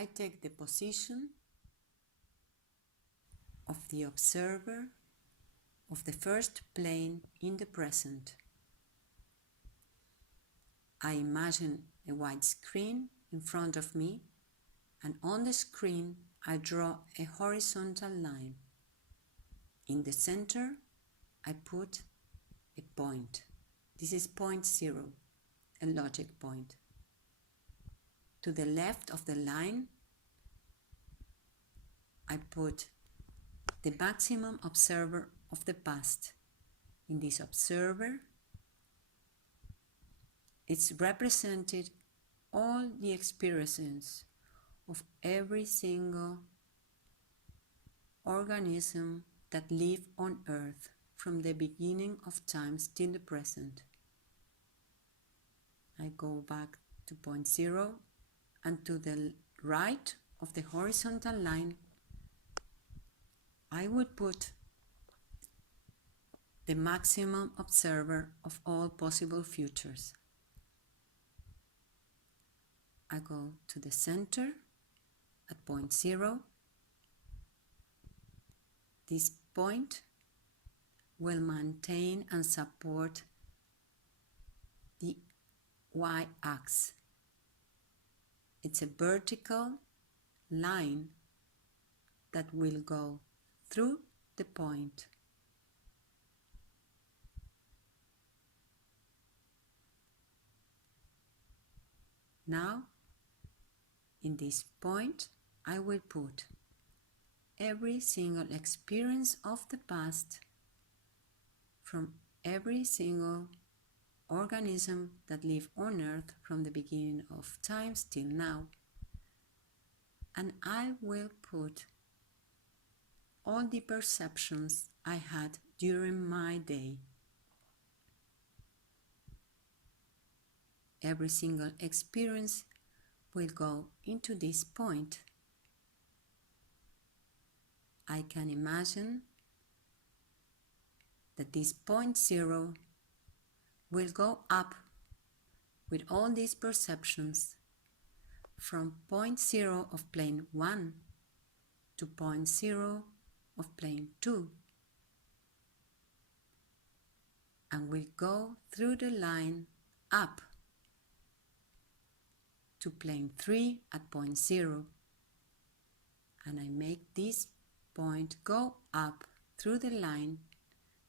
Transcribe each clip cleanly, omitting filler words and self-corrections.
I take the position of the observer of the first plane in the present. I imagine a white screen in front of me, and on the screen I draw a horizontal line. In the center I put a point. This is point 0, a logic point. To the left of the line I put the maximum observer of the past. In this observer it's represented all the experiences of every single organism that live on Earth from the beginning of time till the present. I go back to point 0, and to the right of the horizontal line I would put the maximum observer of all possible futures. I go to the center at point 0. This point will maintain and support the y-axis. It's a vertical line that will go through the point. Now, in this point, I will put every single experience of the past from every single organism that live on Earth from the beginning of times till now, and I will put all the perceptions I had during my day. Every single experience will go into this point. I can imagine that this point 0 will go up with all these perceptions from point 0 of plane 1 to point 0 of plane 2, and will go through the line up to plane 3 at point 0, and I make this point go up through the line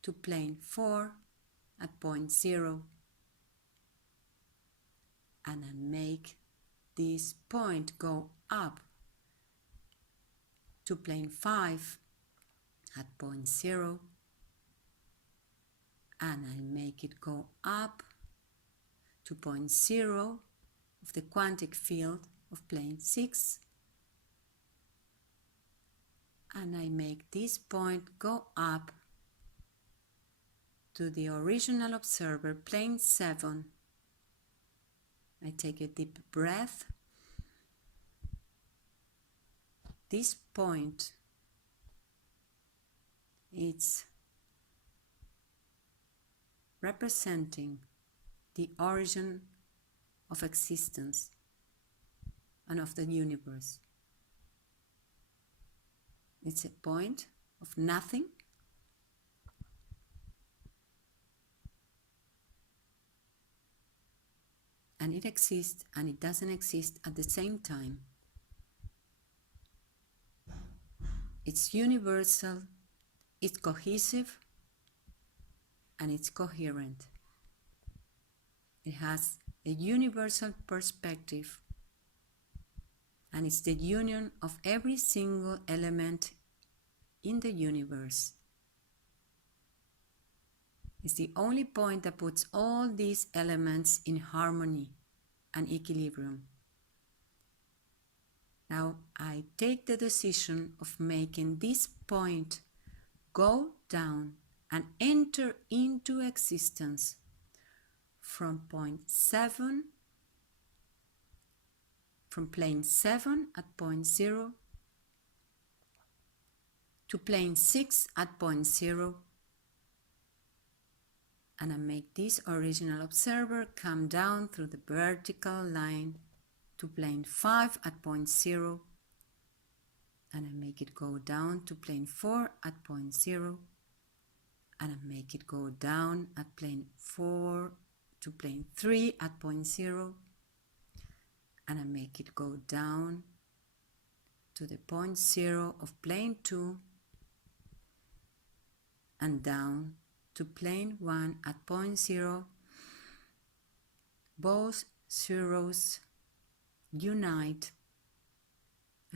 to plane 4 at point 0, and I make this point go up to plane 5 at point 0, and I make it go up to point 0 of the quantic field of plane 6, and I make this point go up to the original observer plane 7. I take a deep breath. This point is representing the origin of existence and of the universe. It's a point of nothing, and it exists and it doesn't exist at the same time. It's universal, it's cohesive, and it's coherent. It has a universal perspective, and it's the union of every single element in the universe. It's the only point that puts all these elements in harmony and equilibrium. Now I take the decision of making this point go down and enter into existence from point 7, from plane 7 at point 0 to plane 6 at point 0, and I make this original observer come down through the vertical line to plane 5 at point 0, and I make it go down to plane 4 at point 0, and I make it go down at plane 4 to plane 3 at point 0, and I make it go down to the point 0 of plane 2 and down to plane 1 at point 0. Both zeros unite.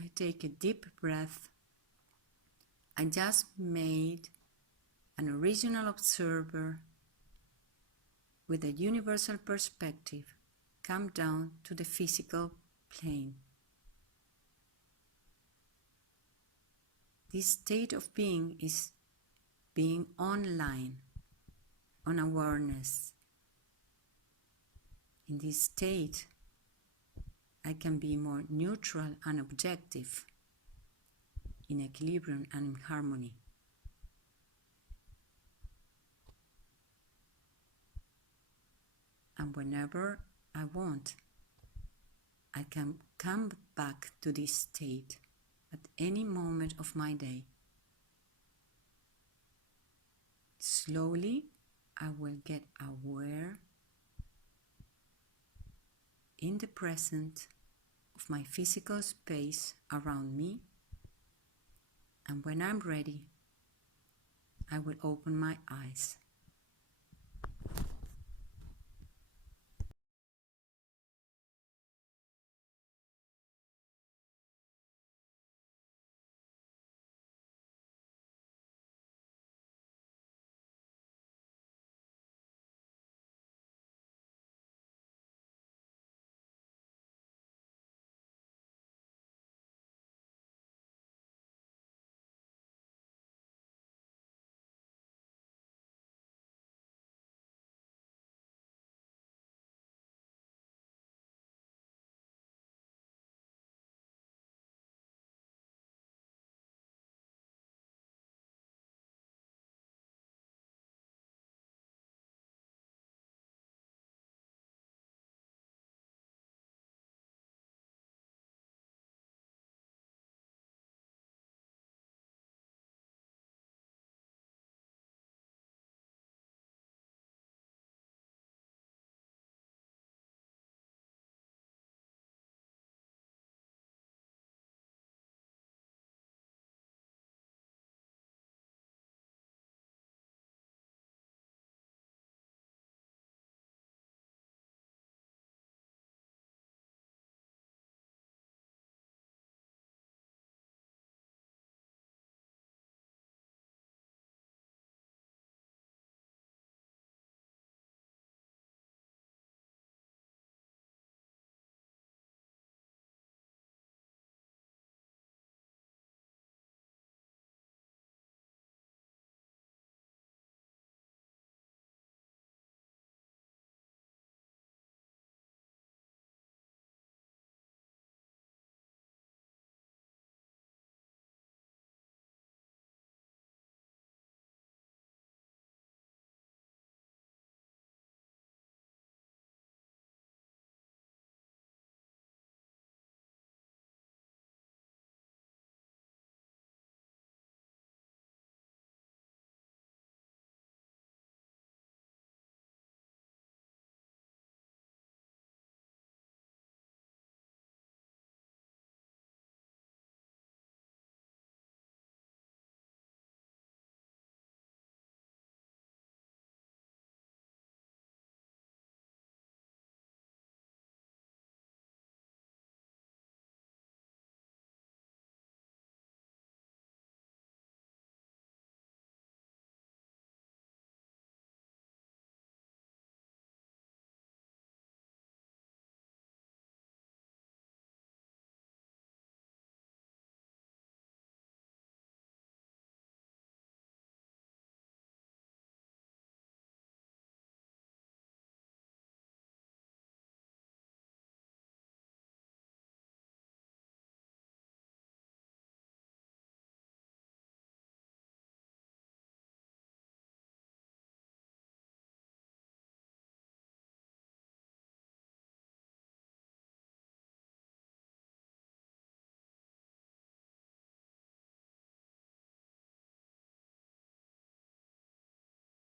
I take a deep breath. I just made an original observer with a universal perspective come down to the physical plane. This state of being is being online, on awareness. In this state, I can be more neutral and objective, in equilibrium and in harmony. And whenever I want, I can come back to this state at any moment of my day. Slowly, I will get aware in the present of my physical space around me, and when I'm ready, I will open my eyes.